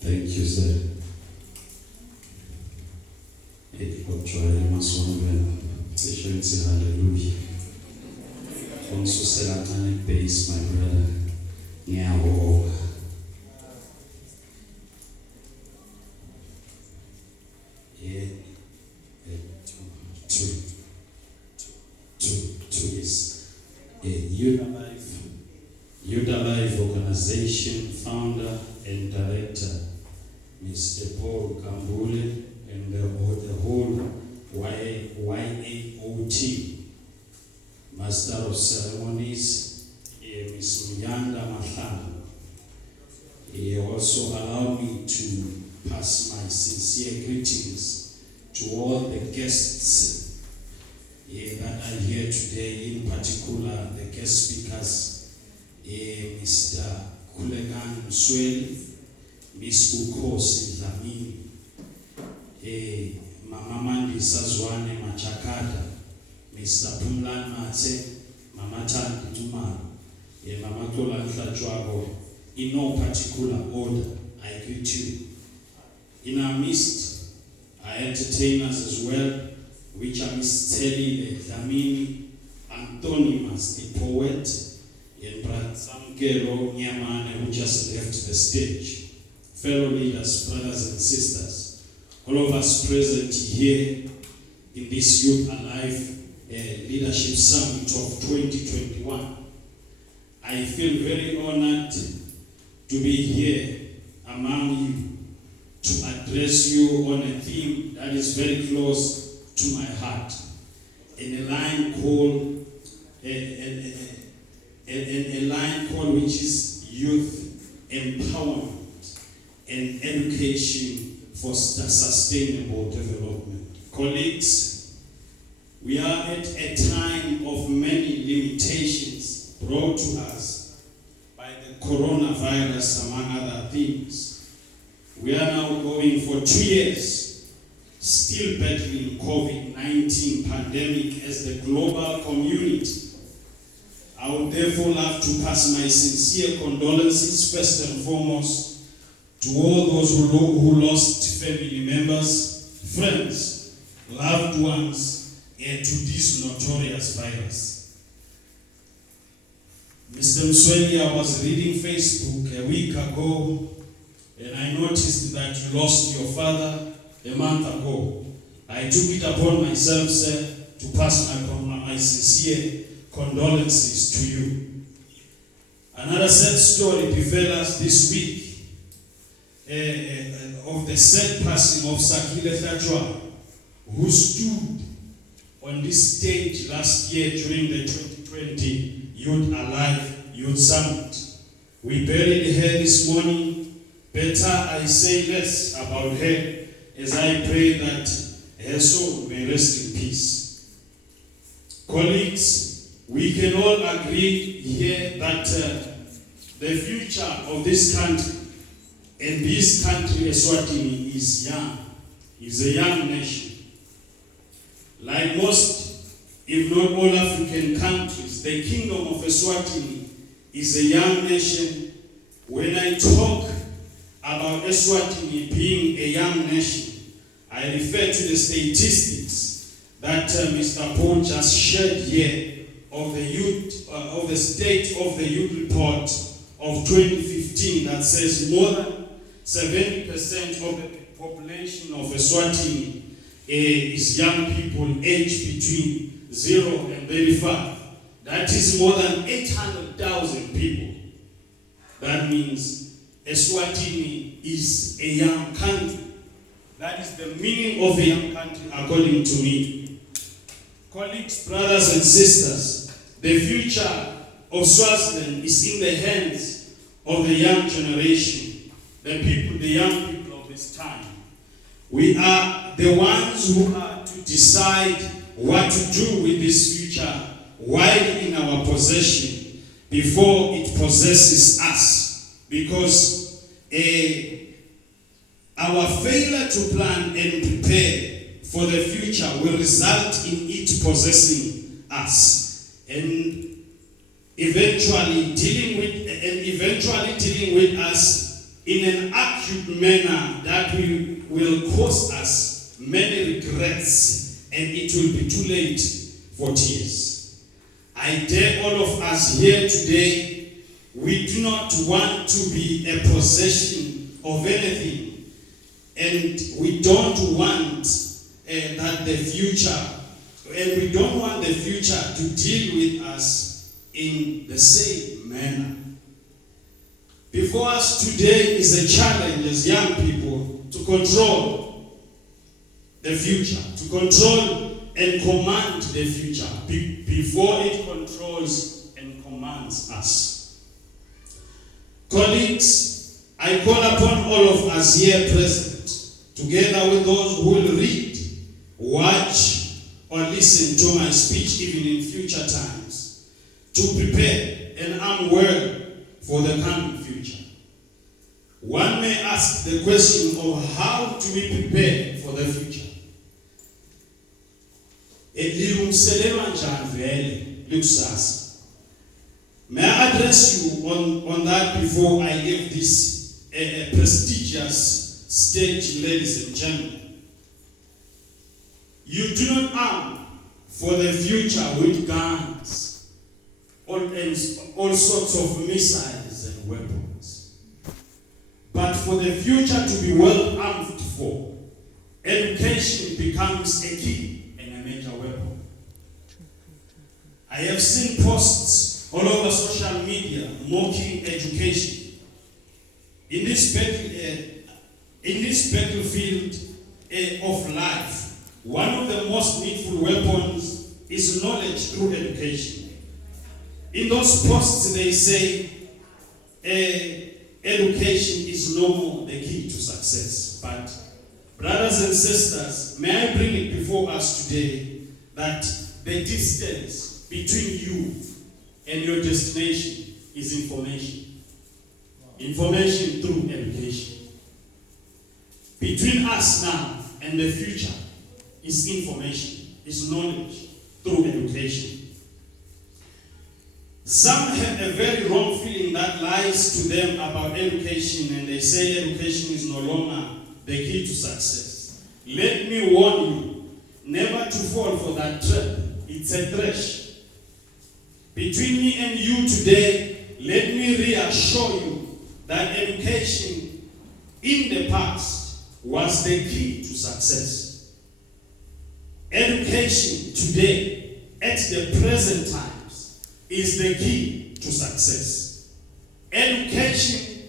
Thank you, sir. Hallelujah. Also said Atlantic base, my brother. Yeah, oh. Yeah. Two years. Youth Alive Organization founder and director, Mr. Paul Kambule, and the whole YAO team, Master of Ceremonies, Ms. Muyanda Mahlanga. He also allowed me to pass my sincere greetings to all the guests that are here today, in particular the guest speakers, Mr. Kulegan Msweli, Miss Ukosi Dlamini, Mama Mandi Sazwane Machakada, Mr. Pumlan Mate, Mama Tandi Tumaro, Mama Tola Ntlachwago. In no particular order, I greet you. In our midst are entertainers as well, which are Miss Telly Dlamini, Anthonymus, the poet, and Brother Samkelo Nyamane, who just left the stage. Fellow leaders, brothers and sisters, all of us present here in this Youth Alive Leadership Summit of 2021. I feel very honored to be here among you to address you on a theme that is very close to my heart, in a line called which is youth empowerment and education for sustainable development. Colleagues, we are at a time of many limitations brought to us by the coronavirus, among other things. We are now going for 2 years, still battling COVID-19 pandemic as the global community. I would therefore love to pass my sincere condolences, first and foremost, to all those who lost family members, friends, loved ones, and to this notorious virus. Mr. Msweli, I was reading Facebook a week ago, and I noticed that you lost your father a month ago. I took it upon myself, sir, to pass my sincere condolences to you. Another sad story befell us this week of the sad passing of Sakile Tlachwa, who stood on this stage last year during the 2020 Youth Alive Youth Summit. We buried her this morning. Better I say less about her, as I pray that her soul may rest in peace. Colleagues, we can all agree here that the future of this country, and this country, Eswatini, is young, is a young nation. Like most, if not all African countries, the Kingdom of Eswatini is a young nation. When I talk about Eswatini being a young nation, I refer to the statistics that Mr. Paul just shared here of the youth, of the State of the Youth Report of 2015 that says more than 70% of the population of Eswatini is young people aged between 0 and 35. That is more than 800,000 people. That means Eswatini is a young country. That is the meaning of a young country, according to me. Colleagues, brothers and sisters, the future of Swaziland is in the hands of the young generation, the people, the young people of this time. We are the ones who are to decide what to do with this future while in our possession before it possesses us. Because our failure to plan and prepare for the future will result in it possessing us and eventually dealing dealing with us in an acute manner that will cause us many regrets, and it will be too late for tears. I dare all of us here today, we do not want to be a possession of anything, and we don't want that the future, and we don't want the future to deal with us in the same manner. Before us today is a challenge as young people to control the future, to control and command the future before it controls and commands us. Colleagues, I call upon all of us here present, together with those who will read, watch, or listen to my speech even in future times, to prepare and arm well for the coming future. One may ask the question of how do we prepare for the future? May I address you on that before I give this prestigious stage, ladies and gentlemen? You do not arm for the future with guns, all sorts of missiles and weapons. But for the future to be well armed for, education becomes a key and a major weapon. I have seen posts all over social media mocking education. In this battlefield of life, one of the most needful weapons is knowledge through education. In those posts they say education is no more the key to success. But brothers and sisters, may I bring it before us today that the distance between you and your destination is information. Information through education. Between us now and the future is information, is knowledge through education. Some have a very wrong feeling that lies to them about education, and they say education is no longer the key to success. Let me warn you, never to fall for that trap. It's a trash. Between me and you today, let me reassure you that education in the past was the key to success. Education today, at the present times, is the key to success. Education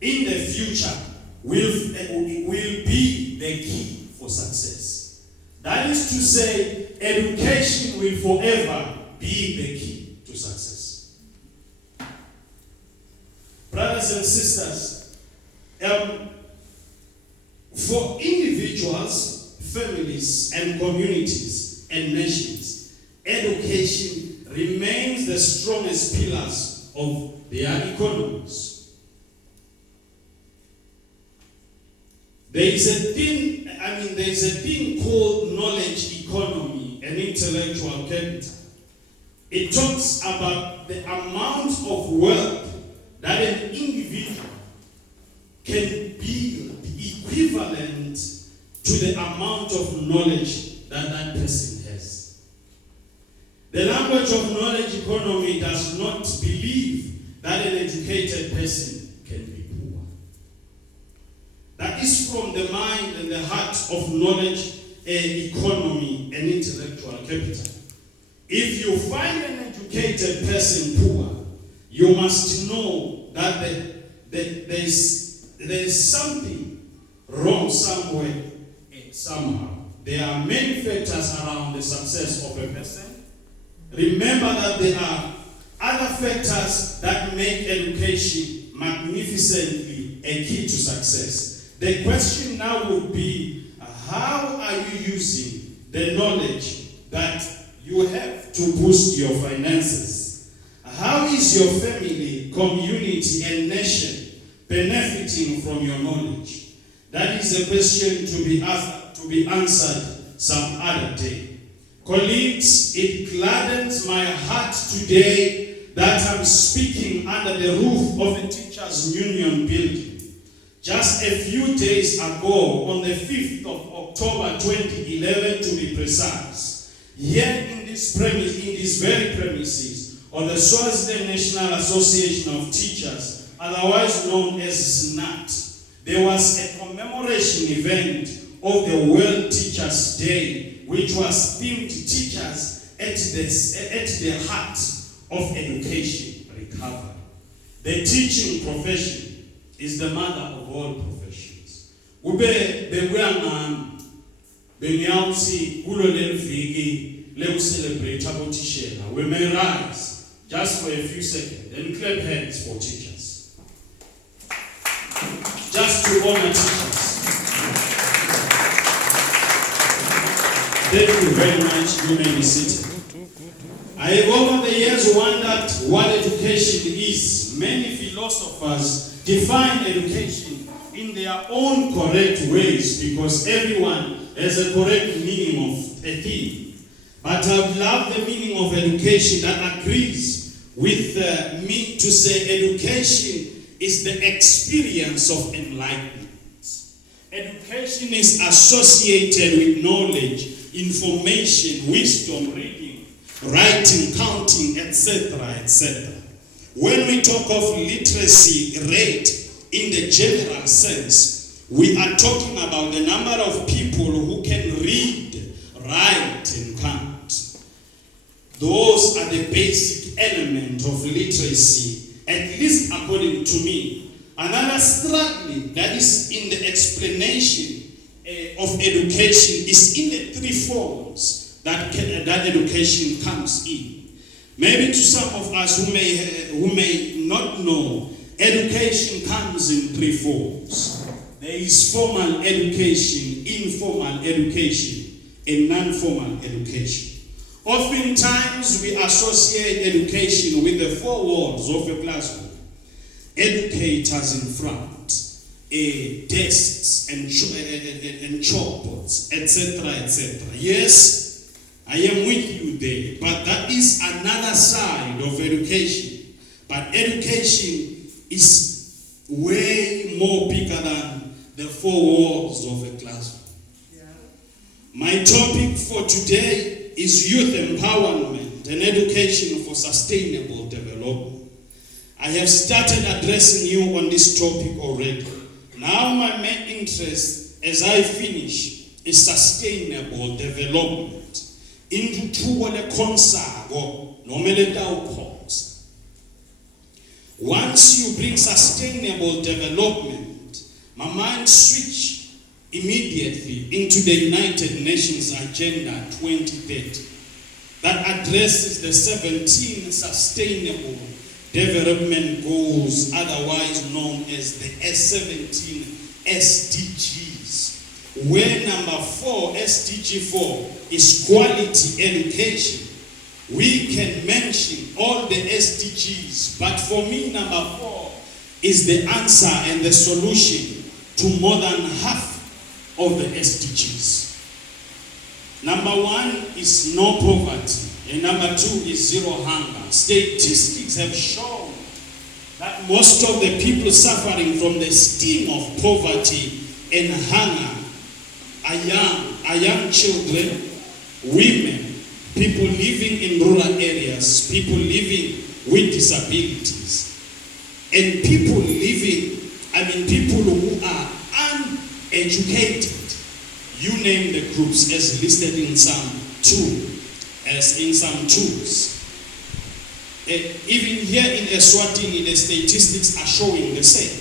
in the future will be the key for success. That is to say, education will forever be the key to success. Brothers and sisters, for individuals, families, and communities and nations, education remains the strongest pillars of their economies. There is a thing called knowledge economy and intellectual capital. It talks about the amount of wealth that an individual can build equivalent to the amount of knowledge that person has. The language of knowledge economy does not believe that an educated person can be poor. That is from the mind and the heart of knowledge economy and intellectual capital. If you find an educated person poor, you must know that there's something wrong somewhere, somehow. There are many factors around the success of a person. Remember that there are other factors that make education magnificently a key to success. The question now would be, how are you using the knowledge that you have to boost your finances? How is your family, community, and nation benefiting from your knowledge? That is a question to be answered some other day. Colleagues, it gladdens my heart today that I'm speaking under the roof of a teachers' union building. Just a few days ago, on the 5th of October 2011 to be precise, here in this premise, in these very premises of the Swaziland National Association of Teachers, otherwise known as SNAT, there was a commemoration event of the World Teachers' Day, which was themed teachers at the heart of education recovery. The teaching profession is the mother of all professions. Ube beguyangami bengiyawuthi kulo leli viki leku-celebrate abotishela. We may rise just for a few seconds and clap hands for teachers. Just to honor teachers. Thank you very much. You may be seated. I have over the years wondered what education is. Many philosophers define education in their own correct ways because everyone has a correct meaning of a thing. But I love the meaning of education that agrees with me to say education is the experience of enlightenment. Education is associated with knowledge, information, wisdom, reading, writing, counting, etc., etc. When we talk of literacy rate in the general sense, we are talking about the number of people who can read, write, and count. Those are the basic element of literacy, at least according to me. Another struggling that is in the explanation of education is in the three forms that education comes in. Maybe to some of us who may not know, education comes in three forms. There is formal education, informal education, and non-formal education. Oftentimes we associate education with the four walls of a classroom. Educators in front, desks and chalkboards, etc., etc. Yes, I am with you there, but that is another side of education. But education is way more bigger than the four walls of a classroom. Yeah. My topic for today is youth empowerment and education for sustainable development. I have started addressing you on this topic already. Now my main interest as I finish is sustainable development. Once you bring sustainable development, my mind switch immediately into the United Nations Agenda 2030 that addresses the 17 sustainable development goals, otherwise known as the 17 SDGs, where number 4, SDG 4, is quality education. We can mention all the SDGs, but for me, number 4 is the answer and the solution to more than half of the SDGs. Number 1 is no poverty. And number 2 is zero hunger. Statistics have shown that most of the people suffering from the sting of poverty and hunger are young children, women, people living in rural areas, people living with disabilities, and people who are uneducated. You name the groups as listed in some tools. Even here in Eswatini, the statistics are showing the same.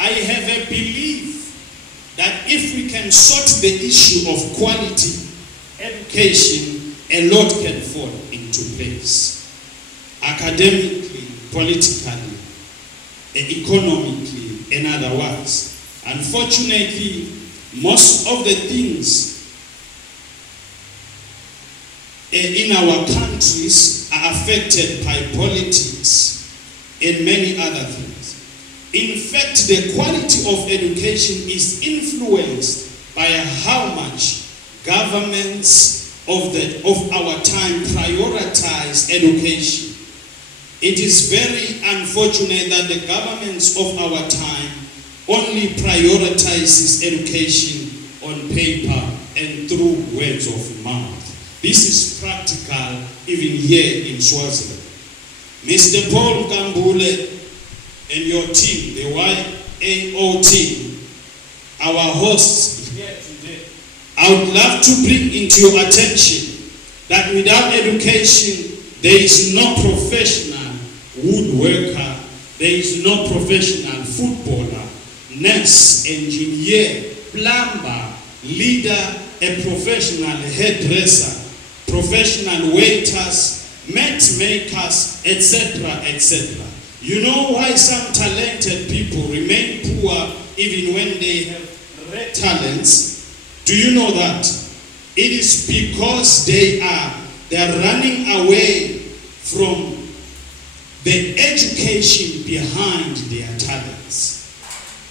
I have a belief that if we can sort the issue of quality education, a lot can fall into place. Academically, politically, economically, and otherwise. Unfortunately, most of the things in our countries are affected by politics and many other things. In fact, the quality of education is influenced by how much governments of our time prioritize education. It is very unfortunate that the governments of our time only prioritizes education on paper and through words of mouth. This is practical even here in Swaziland. Mr. Paul Nkambule and your team, the YAO team, our hosts here today, I would love to bring into your attention that without education, there is no professional woodworker, there is no professional footballer, nurse, engineer, plumber, leader, a professional hairdresser, professional waiters, mat makers, etc., etc. You know why some talented people remain poor even when they have rare talents? Do you know that? It is because they are running away from the education behind their talents.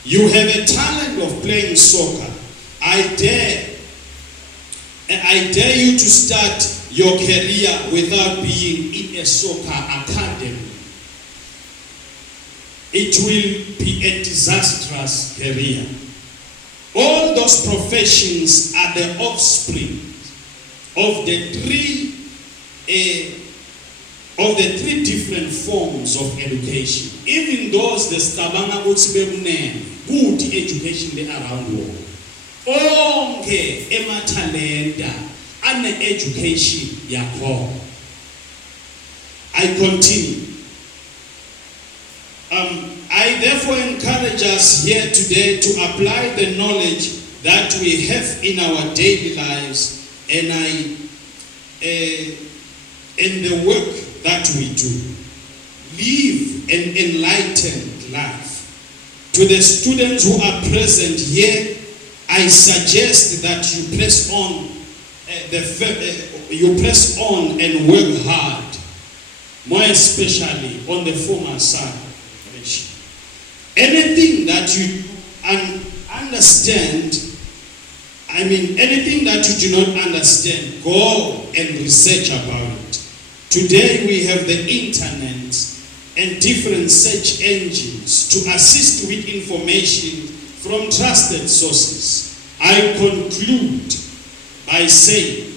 You have a talent of playing soccer. I dare you to start your career without being in a soccer academy. It will be a disastrous career. All those professions are the offspring of the three different forms of education. Even those the stabanga good education they around the world. Onke ematalenda ane education yakho. I continue. I therefore encourage us here today to apply the knowledge that we have in our daily lives and the work that we do. Live an enlightened life. To the students who are present here, I suggest that you press on and work hard, more especially on the formal side. Anything that you understand, anything that you do not understand, go and research about it. Today we have the internet and different search engines to assist with information from trusted sources. I conclude by saying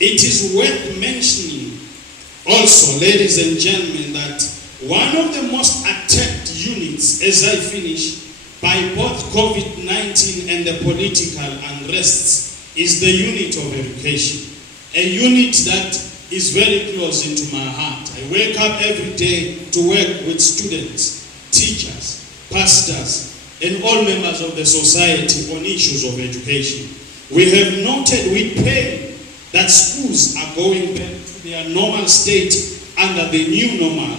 it is worth mentioning also, ladies and gentlemen, that one of the most attacked units, as I finish, by both COVID-19 and the political unrests is the unit of education. A unit that is very close into my heart. I wake up every day to work with students, teachers, pastors, and all members of the society on issues of education. We have noted with pain that schools are going back to their normal state under the new normal.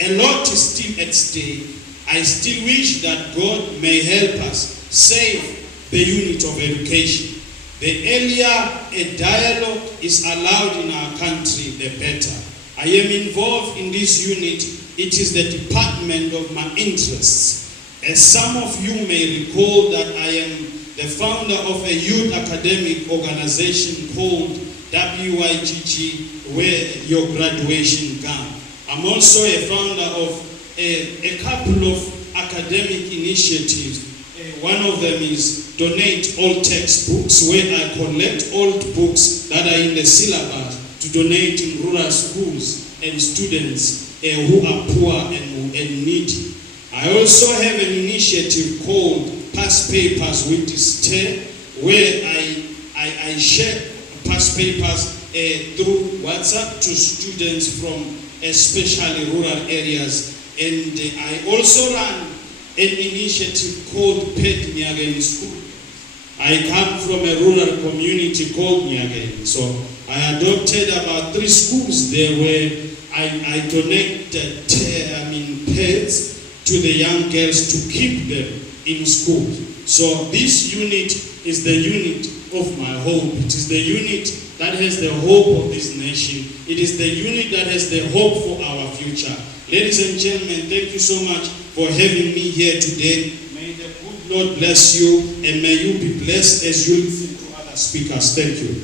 A lot is still at stake. I still wish that God may help us save the unit of education. The earlier a dialogue is allowed in our country, the better. I am involved in this unit. It is the department of my interests. As some of you may recall that I am the founder of a youth academic organization called WYGG, where your graduation gone. I'm also a founder of a couple of academic initiatives. One of them is Donate All Textbooks, where I collect old books that are in the syllabus to donate in rural schools and students who are poor and needy. I also have an initiative called Past Papers with Despair, where I share past papers through WhatsApp to students from especially rural areas. And I also run an initiative called Pet Nyagain School. I come from a rural community called Nyagain. So I adopted about 3 schools there where I donate pets to the young girls to keep them in school. So this unit is the unit of my hope. It is the unit that has the hope of this nation. It is the unit that has the hope for our future. Ladies and gentlemen, thank you so much for having me here today. May the good Lord bless you, and may you be blessed as you listen to other speakers. Thank you.